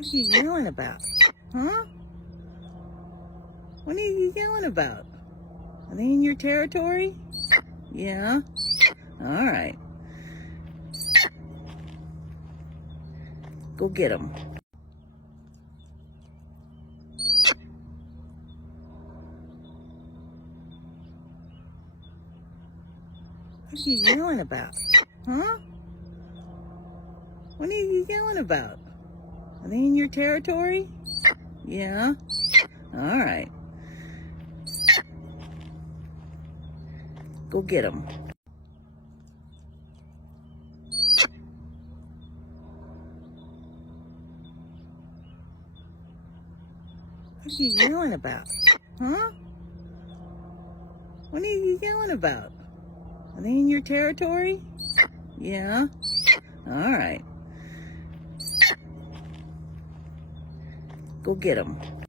What are you yelling about? Huh? What are you yelling about? Are they in your territory? Yeah? All right. Go get them. What are you yelling about? Huh? What are you yelling about? Are they in your territory? Yeah? All right. Go get them. What are you yelling about? Huh? What are you yelling about? Are they in your territory? Yeah? All right. Go get them.